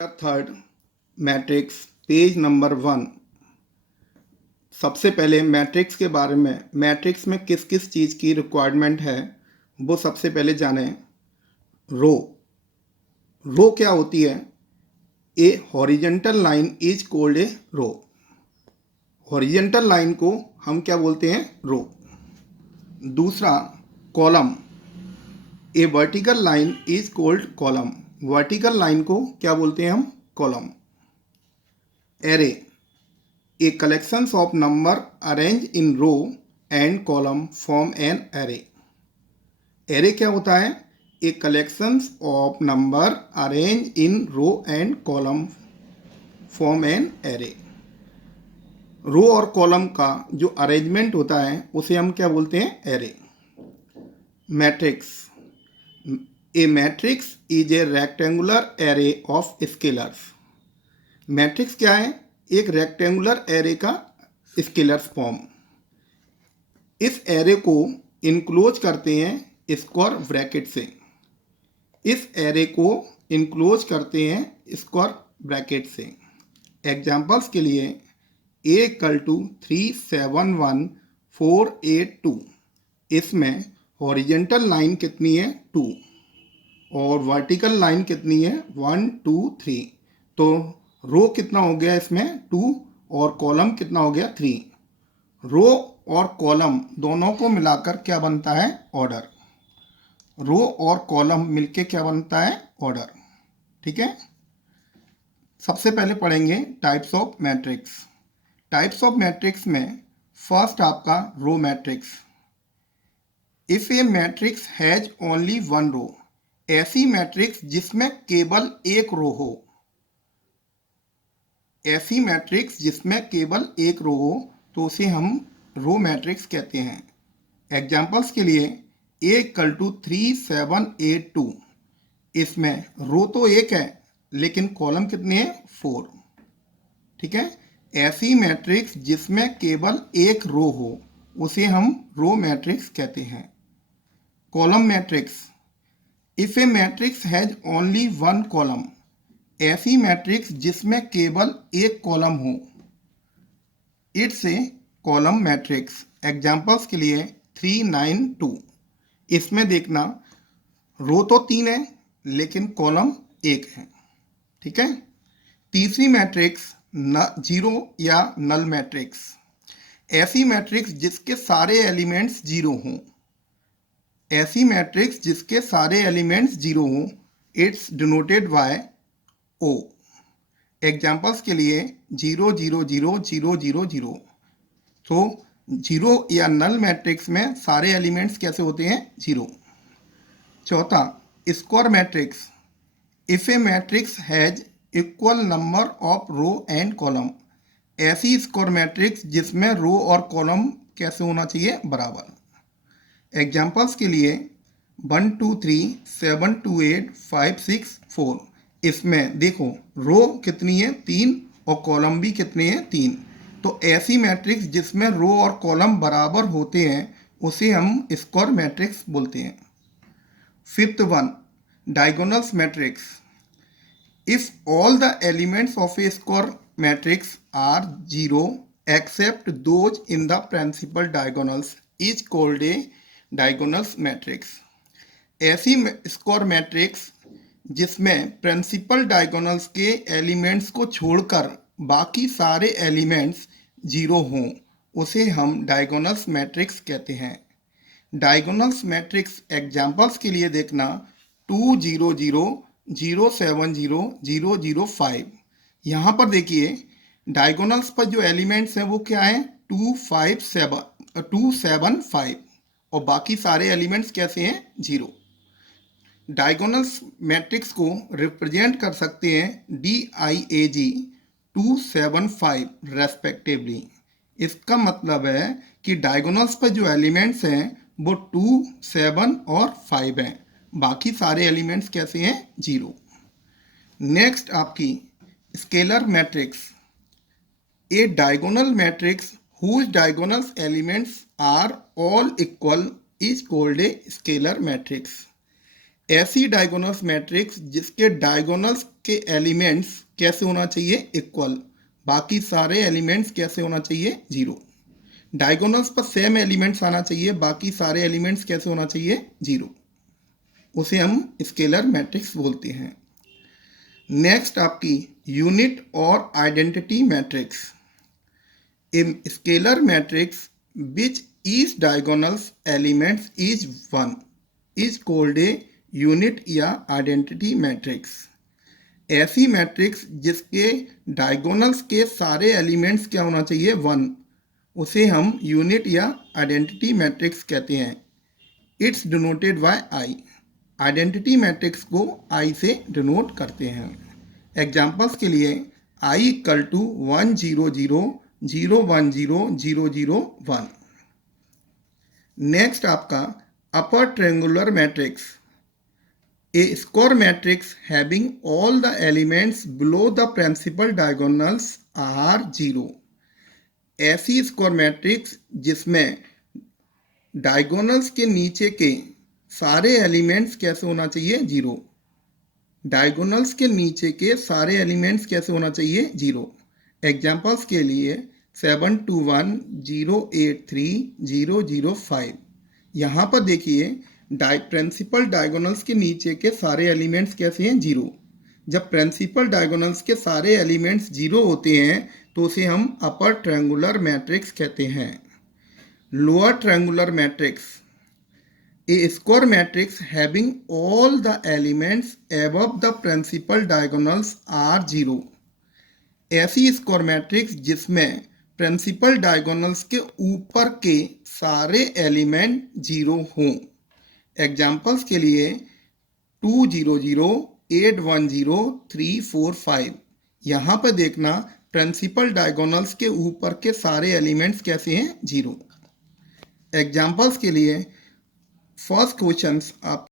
Third matrix page number 1। सबसे पहले matrix के बारे में, मैट्रिक्स में किस किस चीज़ की रिक्वायरमेंट है वो सबसे पहले जाने। रो रो क्या होती है? A horizontal line is called a row. Horizontal line को हम क्या बोलते हैं? रो। दूसरा column, a vertical line is called column. Vertical line को क्या बोलते हैं हम? Column. Array, a collections of number arranged in row and column form an array। array क्या होता है? a collections of number arranged in row and column form an array। रो और column का जो अरेंजमेंट होता है उसे हम क्या बोलते हैं? Array. Matrix, A matrix is a rectangular array of scalars. Matrix क्या है? एक रेक्टेंगुलर एरे का स्केलर्स फॉर्म। इस एरे को इनक्लोज करते हैं स्क्वायर ब्रैकेट से। इस एरे को इनक्लोज करते हैं स्क्वायर ब्रैकेट से। एग्जांपल्स के लिए a इक्वल टू 371482। इसमें हॉरिजेंटल लाइन कितनी है? 2 और वर्टिकल लाइन कितनी है? 1 2 3। तो रो कितना हो गया इसमें? 2 और कॉलम कितना हो गया? 3। रो और कॉलम दोनों को मिलाकर क्या बनता है? ऑर्डर। रो और कॉलम मिलके क्या बनता है? ऑर्डर। ठीक है। सबसे पहले पढ़ेंगे types of matrix. Types of matrix में फर्स्ट आपका row matrix. If a matrix has only one row, ऐसी मैट्रिक्स जिसमें केवल एक रो हो। ऐसी मैट्रिक्स जिसमें केवल एक रो हो तो उसे हम रो मैट्रिक्स कहते हैं। एग्जाम्पल्स के लिए a इक्वल टू 3782। इसमें रो तो एक है लेकिन कॉलम कितने हैं? 4। ठीक है। ऐसी मैट्रिक्स जिसमें केवल एक रो हो उसे हम रो मैट्रिक्स कहते हैं। Column matrix, if a matrix has only one column, ऐसी मैट्रिक्स जिसमें केवल एक कॉलम हो, it's a column matrix. Examples के लिए 392। इसमें देखना रो तो 3 है लेकिन कॉलम 1 है। ठीक है। तीसरी मैट्रिक्स जीरो या नल मैट्रिक्स, ऐसी मैट्रिक्स जिसके सारे एलिमेंट्स जीरो हों। ऐसी मैट्रिक्स जिसके सारे एलिमेंट्स जीरो हों, it's denoted by O. Examples के लिए 0 0 0 0 0 0। तो जीरो या नल मैट्रिक्स में सारे एलिमेंट्स कैसे होते हैं? जीरो। चौथा square matrix, if a matrix has equal number of row and column, ऐसी स्क्वायर मैट्रिक्स जिसमें रो और कॉलम कैसे होना चाहिए? बराबर। एग्जाम्पल्स के लिए 1 2 3 7 2 8 5 6 4। इसमें देखो रो कितनी है? 3 और कॉलम भी कितने हैं? 3। तो ऐसी मैट्रिक्स जिसमें रो और कॉलम बराबर होते हैं उसे हम स्क्वायर मैट्रिक्स बोलते हैं। Fifth one diagonals matrix, if all the elements of a square matrix are zero except those in the principal diagonals is called a diagonals matrix. ऐसी स्क्वायर मैट्रिक्स जिसमें प्रिंसिपल डायगोनल्स के elements को छोड़कर बाकी सारे elements zero हों उसे हम डायगोनल्स मैट्रिक्स कहते हैं। डायगोनल्स मैट्रिक्स एग्जाम्पल्स के लिए देखना 2 0 0 0 7 0 0 0 5। यहाँ पर देखिए डायगोनल्स पर जो एलिमेंट्स हैं वो क्या हैं? 2 5 7 2 7 5 और बाकी सारे एलिमेंट्स कैसे हैं? जीरो। डायगोनल्स मैट्रिक्स को रिप्रेजेंट कर सकते हैं DIAG 2 7 5 रेस्पेक्टिवली। इसका मतलब है कि डायगोनल्स पर जो एलिमेंट्स हैं वो 2 7 और 5 हैं, बाकी सारे एलिमेंट्स कैसे हैं? जीरो। नेक्स्ट आपकी scalar matrix, a diagonal matrix whose diagonals elements are all equal is called a scalar matrix. ऐसी डायगोनल्स मैट्रिक्स जिसके डायगोनल्स के एलिमेंट्स कैसे होना चाहिए इक्वल, बाकी सारे एलिमेंट्स कैसे होना चाहिए जीरो। डायगोनल्स पर सेम एलिमेंट्स आना चाहिए, बाकी सारे एलिमेंट्स कैसे होना चाहिए जीरो। उसे हम स्केलर मैट्रिक्स बोलते हैं। नेक्स्ट आपकी यूनिट और identity matrix. In scalar matrix which each diagonals elements is one is called a unit या आइडेंटिटी मैट्रिक्स। ऐसी मैट्रिक्स जिसके डायगोनल्स के सारे एलिमेंट्स क्या होना चाहिए वन, उसे हम यूनिट या आइडेंटिटी मैट्रिक्स कहते हैं। It's denoted bye I. Identity matrix को आई से डिनोट करते हैं। एग्जाम्पल्स के लिए आई इक्वल टू 1 0 0 0 1 0 0 0 1। नेक्स्ट आपका upper triangular matrix. A square matrix having all the elements below the principal diagonals are zero. ऐसी स्क्वायर मैट्रिक्स जिसमें डायगोनल्स के नीचे के सारे एलिमेंट्स कैसे होना चाहिए जीरो। डायगोनल्स के नीचे के सारे एलिमेंट्स कैसे होना चाहिए जीरो। एग्जाम्पल्स के लिए 7 2 1 0 8 3 0 0 5। यहाँ पर देखिए प्रिंसिपल डायगोनल्स के नीचे के सारे एलिमेंट्स कैसे हैं जीरो। जब प्रिंसिपल डायगोनल्स के सारे एलिमेंट्स जीरो होते हैं तो उसे हम अपर ट्रायंगुलर मैट्रिक्स कहते हैं। Lower triangular matrix. A square matrix having all the elements above the principal diagonals are zero. ऐसी स्क्वायर मैट्रिक्स जिसमें प्रिंसिपल डायगोनल्स के ऊपर के सारे एलिमेंट जीरो हों। एग्जाम्पल्स के लिए 2 0 0 8 1 0 3 4 5। यहाँ पर देखना प्रिंसिपल डायगोनल्स के ऊपर के सारे एलिमेंट्स कैसे हैं जीरो। एग्जाम्पल्स के लिए फर्स्ट क्वेश्चन आप